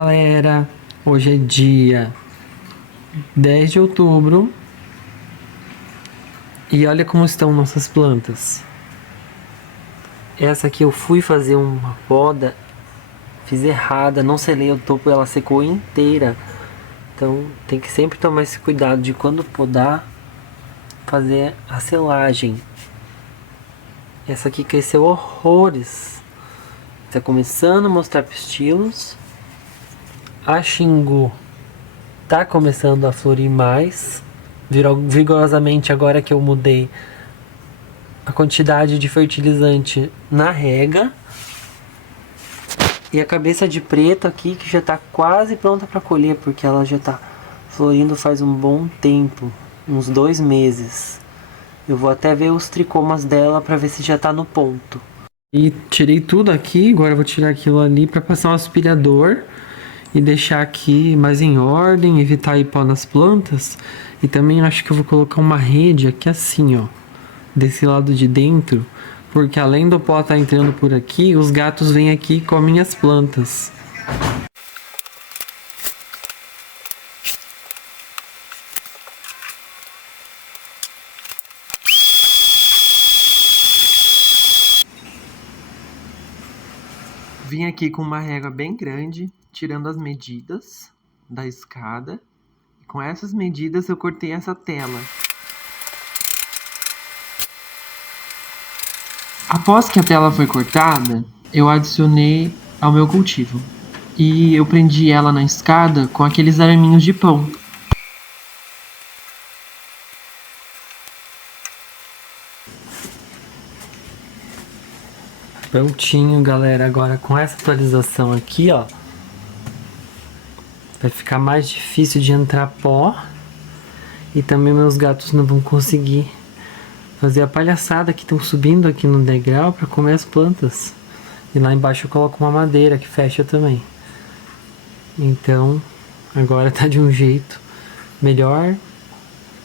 Galera, hoje é dia 10 de outubro e olha como estão nossas plantas. Essa aqui eu fui fazer uma poda, fiz errada, não selei o topo, ela secou inteira. Então tem que sempre tomar esse cuidado de quando podar, fazer a selagem. Essa aqui cresceu horrores, está começando a mostrar pistilos. A Xingu tá começando a florir mais, vigorosamente agora que eu mudei a quantidade de fertilizante na rega. E a cabeça de preto aqui que já tá quase pronta para colher, porque ela já tá florindo faz um bom tempo, uns 2 meses. Eu vou até ver os tricomas dela para ver se já tá no ponto. E tirei tudo aqui, agora eu vou tirar aquilo ali para passar um aspirador e deixar aqui mais em ordem, evitar ir pó nas plantas. E também acho que eu vou colocar uma rede aqui assim, ó, desse lado de dentro, porque além do pó estar entrando por aqui, os gatos vêm aqui e comem as plantas. Vim aqui com uma régua bem grande, tirando as medidas da escada. Com essas medidas eu cortei essa tela. Após que a tela foi cortada, eu adicionei ao meu cultivo. E eu prendi ela na escada com aqueles araminhos de pão. Prontinho, galera. Agora com essa atualização aqui, ó, vai ficar mais difícil de entrar pó. E também meus gatos não vão conseguir fazer a palhaçada que estão subindo aqui no degrau para comer as plantas. E lá embaixo eu coloco uma madeira que fecha também. Então, agora tá de um jeito melhor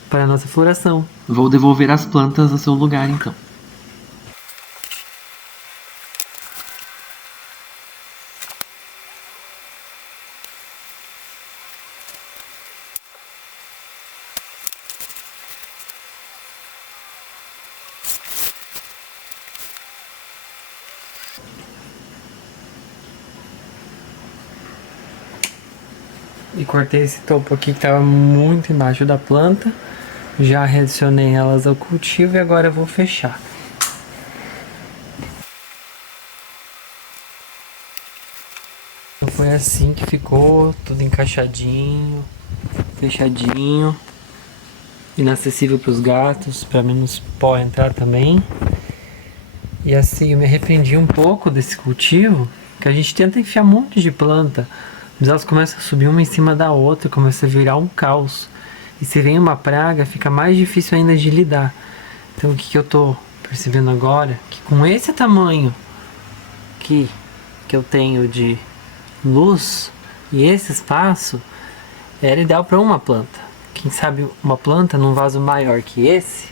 para a nossa floração. Vou devolver as plantas ao seu lugar então. E cortei esse topo aqui que estava muito embaixo da planta. Já readicionei elas ao cultivo e agora eu vou fechar. Foi assim que ficou, tudo encaixadinho, fechadinho, inacessível para os gatos, para menos pó entrar também. E assim, eu me arrependi um pouco desse cultivo, que a gente tenta enfiar um monte de planta, mas elas começam a subir uma em cima da outra, começa a virar um caos. E se vem uma praga, fica mais difícil ainda de lidar. Então o que eu tô percebendo agora, que com esse tamanho que eu tenho de luz e esse espaço, era ideal para uma planta. Quem sabe uma planta num vaso maior que esse,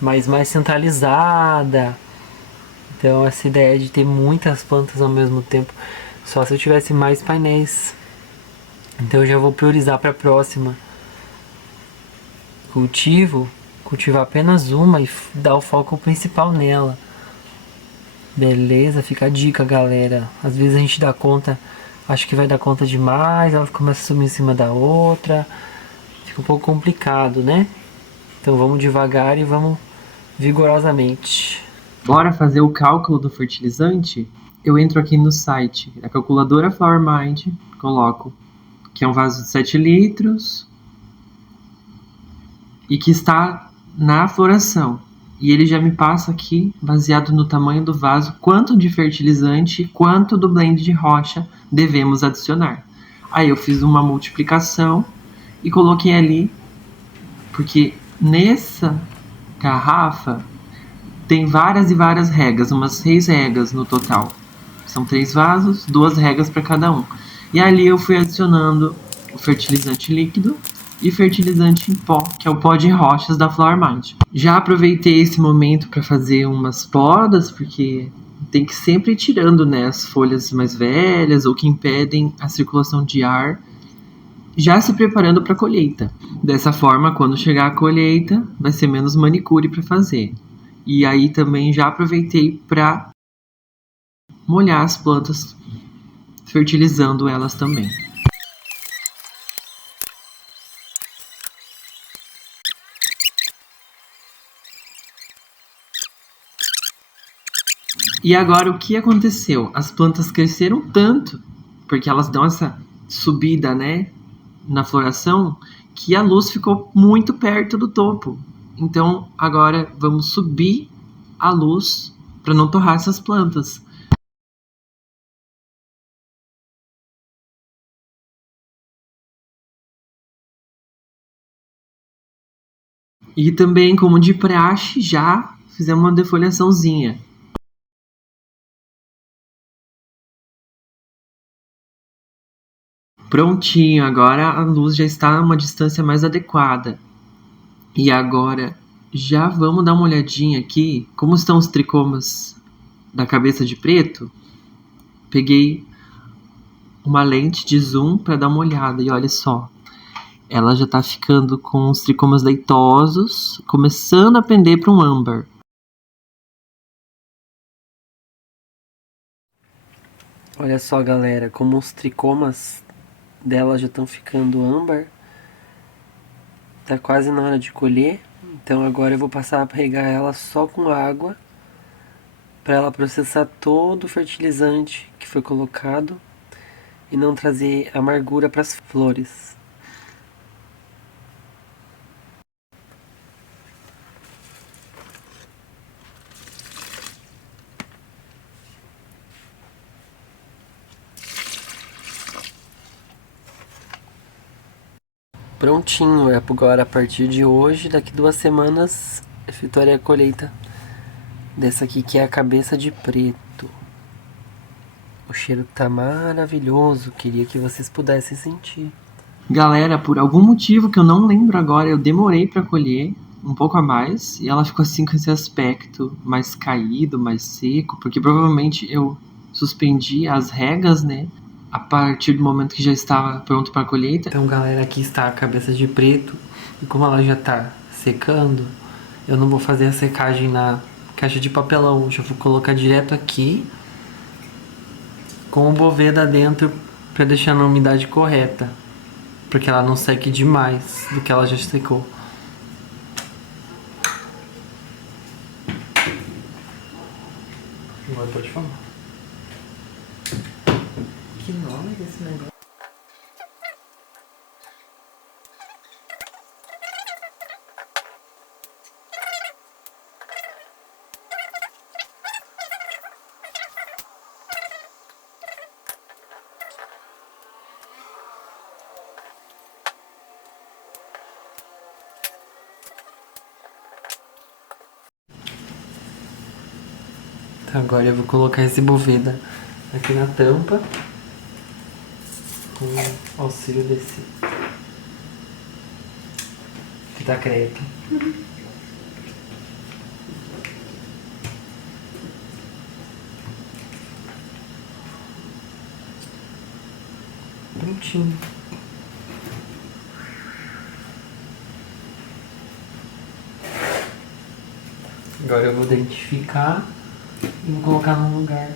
mas mais centralizada. Então essa ideia de ter muitas plantas ao mesmo tempo, só se eu tivesse mais painéis. Então eu já vou priorizar para a próxima cultivar apenas uma e dar o foco principal nela. Beleza? Fica a dica, galera. Às vezes a gente dá conta, acho que vai dar conta demais, ela começa a sumir em cima da outra. Fica um pouco complicado, né? Então vamos devagar e vamos vigorosamente. Bora fazer o cálculo do fertilizante? Eu entro aqui no site, a calculadora Flower Mind, coloco que é um vaso de 7 litros e que está na floração. E ele já me passa aqui, baseado no tamanho do vaso, quanto de fertilizante e quanto do blend de rocha devemos adicionar. Aí eu fiz uma multiplicação e coloquei ali, porque nessa garrafa tem várias e várias regas, umas 6 regas no total. São 3 vasos, 2 regas para cada um. E ali eu fui adicionando o fertilizante líquido e fertilizante em pó, que é o pó de rochas da Flower Mind. Já aproveitei esse momento para fazer umas podas, porque tem que sempre ir tirando, né, as folhas mais velhas ou que impedem a circulação de ar, já se preparando para a colheita. Dessa forma, quando chegar a colheita, vai ser menos manicure para fazer. E aí também já aproveitei para molhar as plantas, fertilizando elas também. E agora o que aconteceu? As plantas cresceram tanto, porque elas dão essa subida, né, na floração, que a luz ficou muito perto do topo. Então agora vamos subir a luz para não torrar essas plantas. E também, como de praxe, já fizemos uma defoliaçãozinha. Prontinho, agora a luz já está a uma distância mais adequada. E agora já vamos dar uma olhadinha aqui como estão os tricomas da cabeça de preto. Peguei uma lente de zoom para dar uma olhada e olha só. Ela já está ficando com os tricomas leitosos, começando a pender para um âmbar. Olha só, galera, como os tricomas dela já estão ficando âmbar. Tá quase na hora de colher. Então agora eu vou passar a regar ela só com água para ela processar todo o fertilizante que foi colocado e não trazer amargura para as flores. Prontinho, é agora a partir de hoje, daqui 2 semanas, efetuarei a colheita dessa aqui que é a cabeça de preto. O cheiro tá maravilhoso, queria que vocês pudessem sentir. Galera, por algum motivo que eu não lembro agora, eu demorei para colher um pouco a mais e ela ficou assim com esse aspecto mais caído, mais seco, porque provavelmente eu suspendi as regas, né? A partir do momento que já estava pronto para a colheita. Então, galera, aqui está a cabeça de preto. E como ela já está secando, eu não vou fazer a secagem na caixa de papelão. Já vou colocar direto aqui com o Boveda dentro para deixar na umidade correta, porque ela não seque demais do que ela já secou. Agora pode falar. Que nome desse negócio? Agora eu vou colocar esse Boveda aqui na tampa com o auxílio desse fita crepe. Prontinho. Agora eu vou identificar e vou colocar num lugar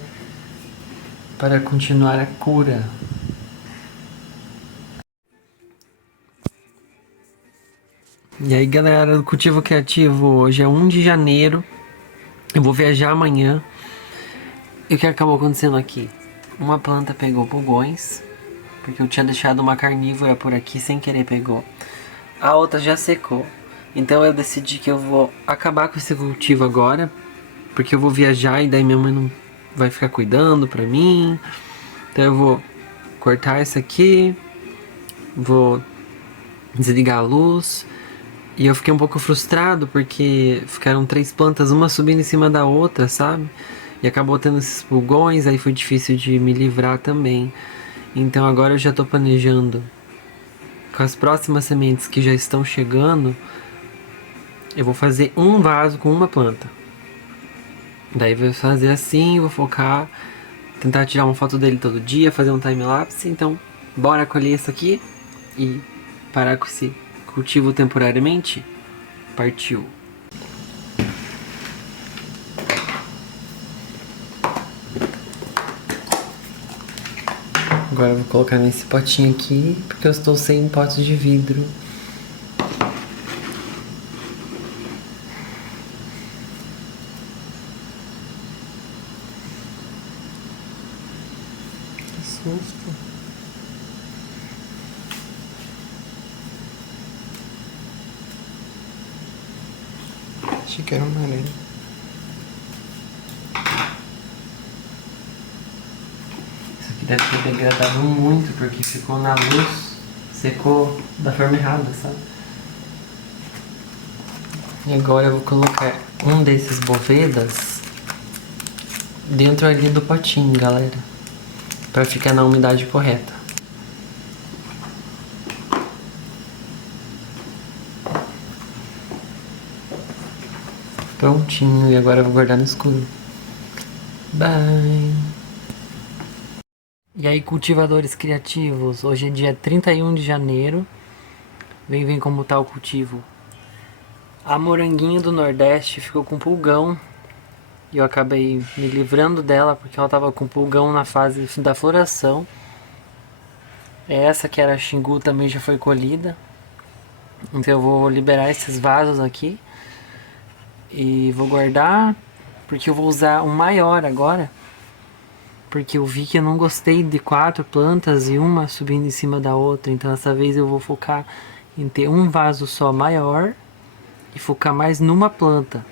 para continuar a cura. E aí, galera do Cultivo Criativo, hoje é 1 de janeiro. Eu vou viajar amanhã. E o que acabou acontecendo aqui? Uma planta pegou pulgões, porque eu tinha deixado uma carnívora por aqui, sem querer pegou. A outra já secou. Então eu decidi que eu vou acabar com esse cultivo agora, porque eu vou viajar e daí minha mãe não vai ficar cuidando pra mim. Então eu vou cortar essa aqui, vou desligar a luz. E eu fiquei um pouco frustrado porque ficaram 3 plantas, uma subindo em cima da outra, sabe? E acabou tendo esses pulgões, aí foi difícil de me livrar também. Então agora eu já tô planejando, com as próximas sementes que já estão chegando, eu vou fazer um vaso com uma planta. Daí vou fazer assim, vou focar, tentar tirar uma foto dele todo dia, fazer um time-lapse. Então, bora colher isso aqui e parar com esse cultivo temporariamente. Partiu. Agora eu vou colocar nesse potinho aqui, porque eu estou sem pote de vidro. Que susto. Achei que era um amarelo. Isso aqui deve ter degradado muito, porque ficou na luz, secou da forma errada, sabe? E agora eu vou colocar um desses bovedas dentro ali do potinho, galera, pra ficar na umidade correta. Prontinho, e agora eu vou guardar no escuro. Bye! E aí, cultivadores criativos, hoje é dia 31 de janeiro. Vem ver como tá o cultivo. A moranguinho do Nordeste ficou com pulgão. E eu acabei me livrando dela porque ela tava com pulgão na fase da floração. Essa que era a Xingu também já foi colhida. Então eu vou liberar esses vasos aqui. E vou guardar, porque eu vou usar um maior agora. Porque eu vi que eu não gostei de 4 plantas e uma subindo em cima da outra. Então dessa vez eu vou focar em ter um vaso só maior e focar mais numa planta.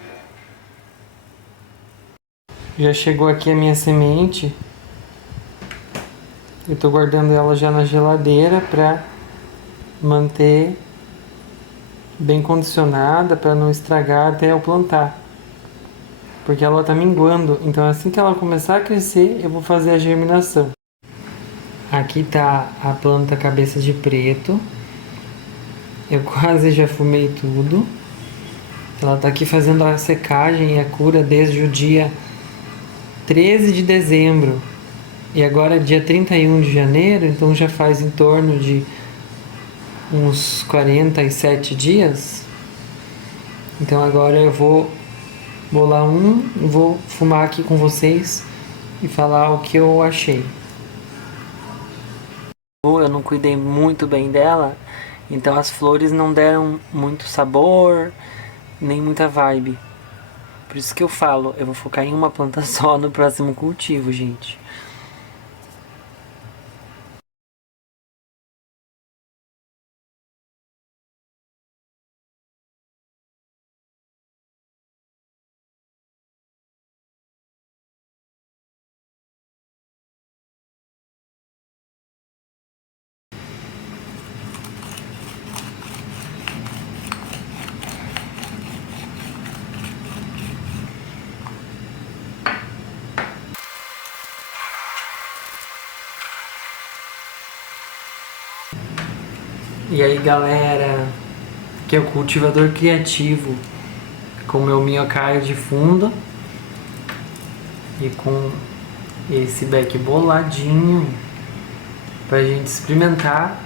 Já chegou aqui a minha semente. Eu tô guardando ela já na geladeira para manter bem condicionada, para não estragar até eu plantar. Porque ela tá minguando, então assim que ela começar a crescer, eu vou fazer a germinação. Aqui tá a planta cabeça de preto. Eu quase já fumei tudo. Ela tá aqui fazendo a secagem e a cura desde o dia 13 de dezembro. E agora é dia 31 de janeiro, então já faz em torno de uns 47 dias. Então agora eu vou bolar e vou fumar aqui com vocês e falar o que eu achei. Eu não cuidei muito bem dela, então as flores não deram muito sabor, nem muita vibe. Por isso que eu falo, eu vou focar em uma planta só no próximo cultivo, gente. E aí, galera, que é o cultivador criativo, com o meu minhocário de fundo e com esse beck boladinho pra gente experimentar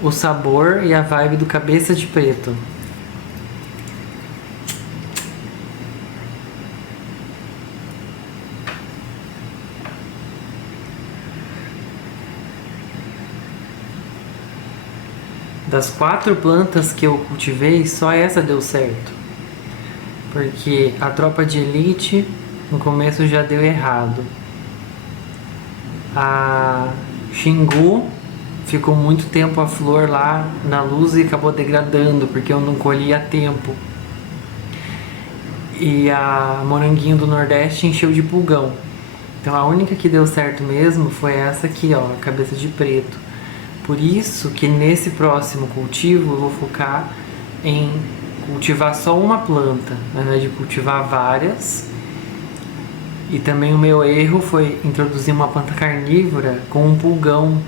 o sabor e a vibe do cabeça de preto. Das 4 plantas que eu cultivei, só essa deu certo. Porque a tropa de elite no começo já deu errado. A Xingu ficou muito tempo a flor lá na luz e acabou degradando porque eu não colhi a tempo. E a moranguinho do Nordeste encheu de pulgão. Então a única que deu certo mesmo foi essa aqui, ó, a cabeça de preto. Por isso que nesse próximo cultivo eu vou focar em cultivar só uma planta, ao invés de cultivar várias. E também o meu erro foi introduzir uma planta carnívora com um pulgão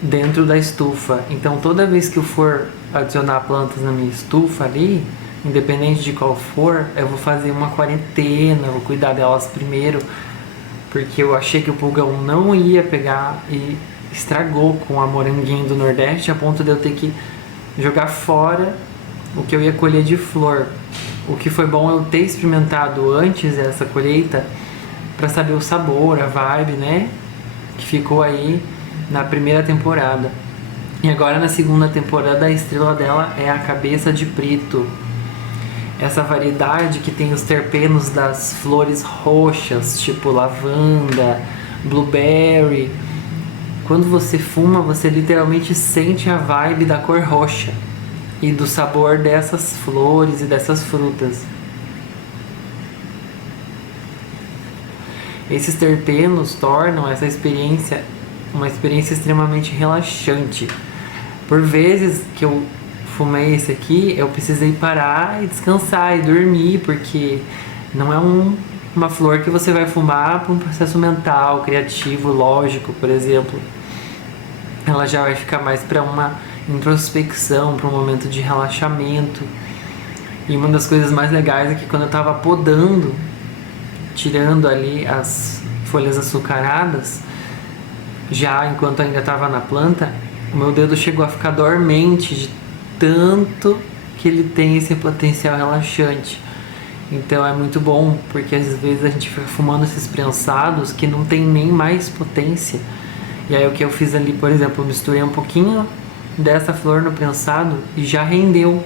dentro da estufa. Então toda vez que eu for adicionar plantas na minha estufa ali, independente de qual for, eu vou fazer uma quarentena, vou cuidar delas primeiro, porque eu achei que o pulgão não ia pegar e estragou com a moranguinho do Nordeste, a ponto de eu ter que jogar fora o que eu ia colher de flor. O que foi bom eu ter experimentado antes essa colheita para saber o sabor, a vibe, né? Que ficou aí na primeira temporada. E agora na segunda temporada a estrela dela é a cabeça de preto. Essa variedade que tem os terpenos das flores roxas, tipo lavanda, blueberry. Quando você fuma, você literalmente sente a vibe da cor roxa e do sabor dessas flores e dessas frutas. Esses terpenos tornam essa experiência uma experiência extremamente relaxante. Por vezes que eu fumei esse aqui, eu precisei parar e descansar e dormir, porque não é uma flor que você vai fumar para um processo mental, criativo, lógico, por exemplo. Ela já vai ficar mais para uma introspecção, para um momento de relaxamento. E uma das coisas mais legais é que quando eu estava podando, tirando ali as folhas açucaradas, já enquanto ainda estava na planta, o meu dedo chegou a ficar dormente de tanto que ele tem esse potencial relaxante. Então é muito bom, porque às vezes a gente fica fumando esses prensados que não tem nem mais potência. E aí o que eu fiz ali, por exemplo, eu misturei um pouquinho dessa flor no prensado e já rendeu.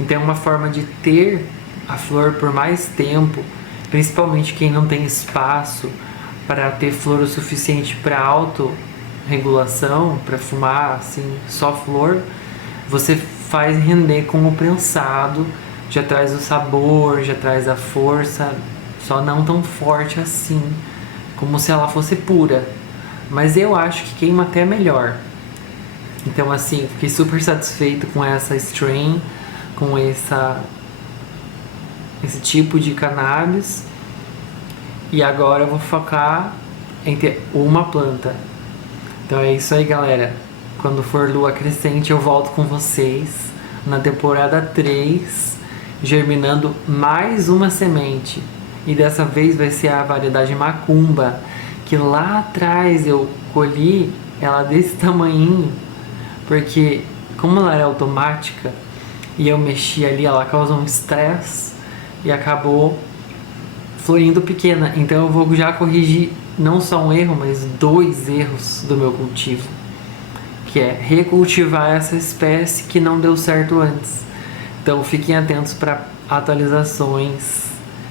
Então é uma forma de ter a flor por mais tempo, principalmente quem não tem espaço para ter flor o suficiente para autorregulação, para fumar assim só flor. Você faz render com o prensado, já traz o sabor, já traz a força, só não tão forte assim, como se ela fosse pura. Mas eu acho que queima até melhor. Então assim, fiquei super satisfeito com essa strain, com esse tipo de cannabis. E agora eu vou focar em ter uma planta. Então é isso aí, galera. Quando for lua crescente eu volto com vocês na temporada 3, germinando mais uma semente. E dessa vez vai ser a variedade macumba, que lá atrás eu colhi ela desse tamanhinho, porque como ela era automática e eu mexi ali, ela causou um estresse e acabou florindo pequena. Então eu vou já corrigir não só um erro, mas 2 erros do meu cultivo, que é recultivar essa espécie que não deu certo antes. Então fiquem atentos para atualizações,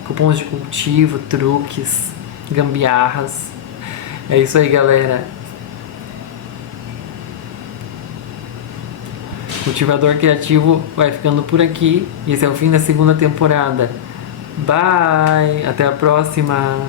cupons de cultivo, truques, gambiarras. É isso aí, galera. Cultivador Criativo vai ficando por aqui. Esse é o fim da segunda temporada. Bye! Até a próxima!